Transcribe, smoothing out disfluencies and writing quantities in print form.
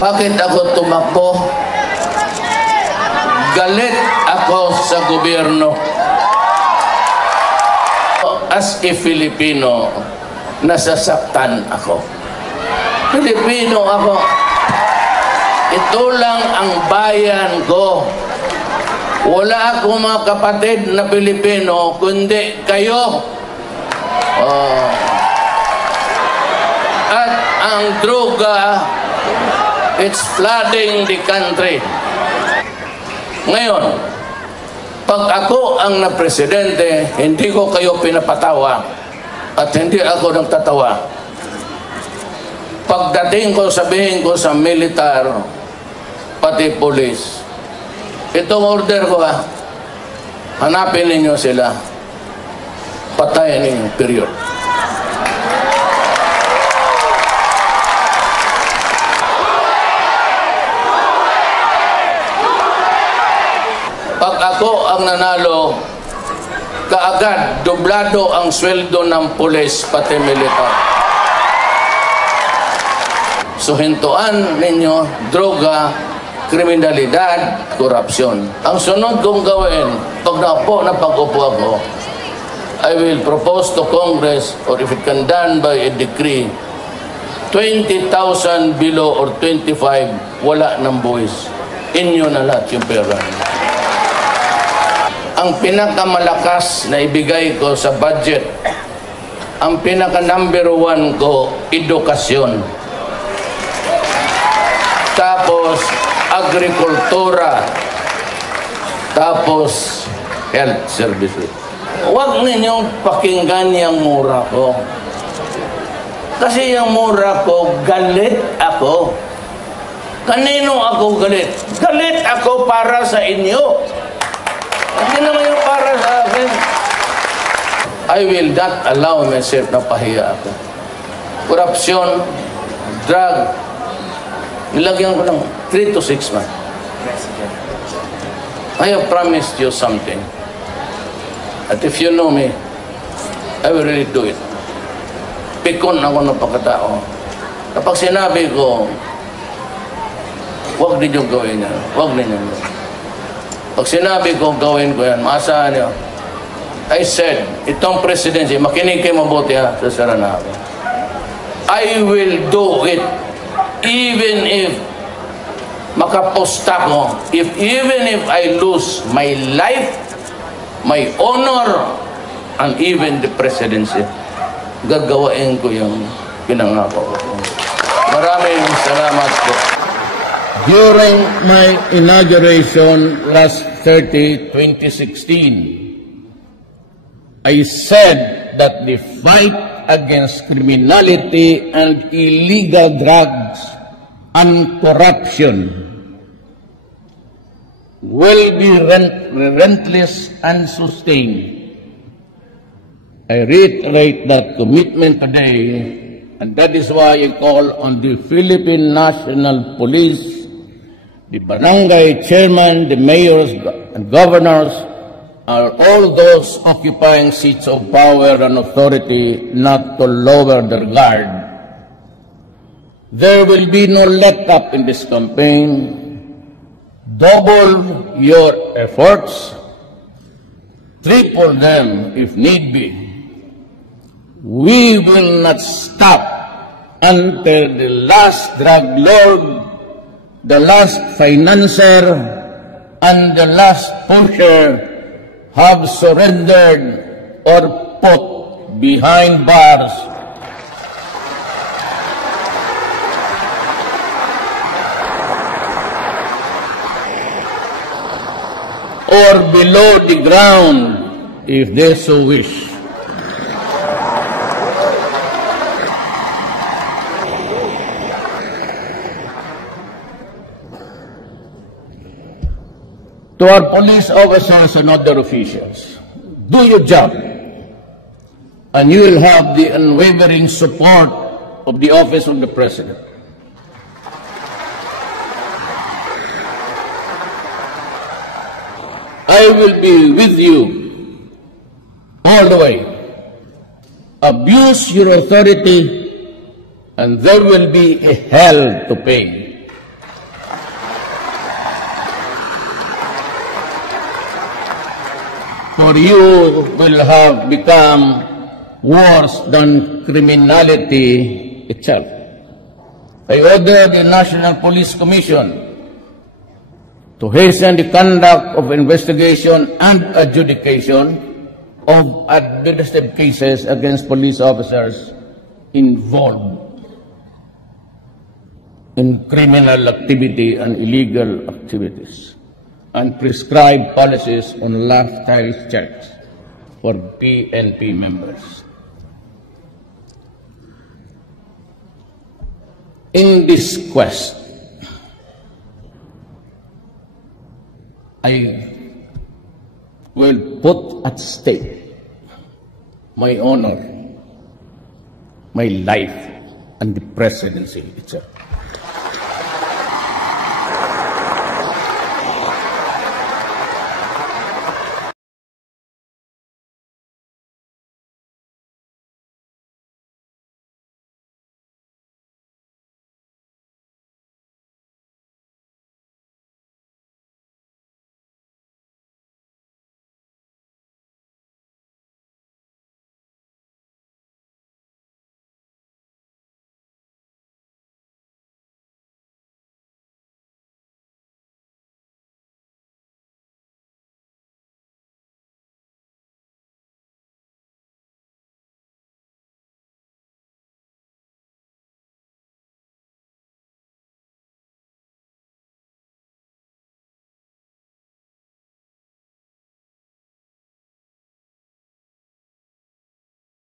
Bakit ako tumakbo? Galit ako sa gobyerno. As a Filipino, nasasaktan ako. Filipino ako. Ito lang ang bayan ko. Wala akong mga kapatid na Pilipino, kundi kayo. At ang droga, it's flooding the country. Ngayon, pag ako ang na-presidente, hindi ko kayo pinapatawa at hindi ako nagtatawa. Pagdating ko, sabihin ko sa militar, pati polis, itong order ko hanapin ninyo sila, patayin ninyo, period. Pag ako ang nanalo, kaagad, doblado ang sweldo ng pulis, pati militar. So, hintuan ninyo, droga, kriminalidad, korupsyon. Ang sunod kong gawin, pag pag-upo ako, I will propose to Congress, or if it can done by a decree, 20,000 below or 25, wala ng buwis. Inyo na lahat yung pera. Ang pinakamalakas na ibigay ko sa budget, ang pinaka number 1 ko, edukasyon. Tapos, agrikultura. Tapos, health services. Huwag ninyong pakinggan yung mura ko. Kasi yung mura ko, galit ako. Kanino ako galit? Galit ako para sa inyo. Hindi naman yung para sa akin. I will not allow myself na pahiya ako. Korupsyon, drug, nilagyan ko lang 3 to 6 months. I have promised you something. At if you know me, I will really do it. Pikon ako ng pagkatao. Kapag sinabi ko, huwag ninyo gawin yan. Huwag ninyo gawin. Pag sinabi ko, gawin ko yan, maasahan niyo. I said, itong presidency, makinig kayo mabuti sasara na ako. I will do it. Even if makaposta ko, even if I lose my life, my honor, and even the presidency, gagawain ko yung pinangako ko. Maraming salamat po. During my inauguration last 2016, I said that the fight against criminality and illegal drugs and corruption will be relentless and sustained. I reiterate that commitment today, and that is why I call on the Philippine National Police, the barangay chairman, the mayors and governors, are all those occupying seats of power and authority not to lower their guard. There will be no let-up in this campaign. Double your efforts, triple them if need be. We will not stop until the last drug lord, the last financier, and the last pusher have surrendered or put behind bars. Or below the ground, if they so wish. To our police officers and other officials, do your job, and you will have the unwavering support of the Office of the President. I will be with you all the way. Abuse your authority, and there will be a hell to pay. for you will have become worse than criminality itself. I order the National Police Commission to hasten the conduct of investigation and adjudication of administrative cases against police officers involved in criminal activity and illegal activities, and prescribe policies on lifestyle checks for PNP members. In this quest, I will put at stake my honor, my life, and the presidency itself.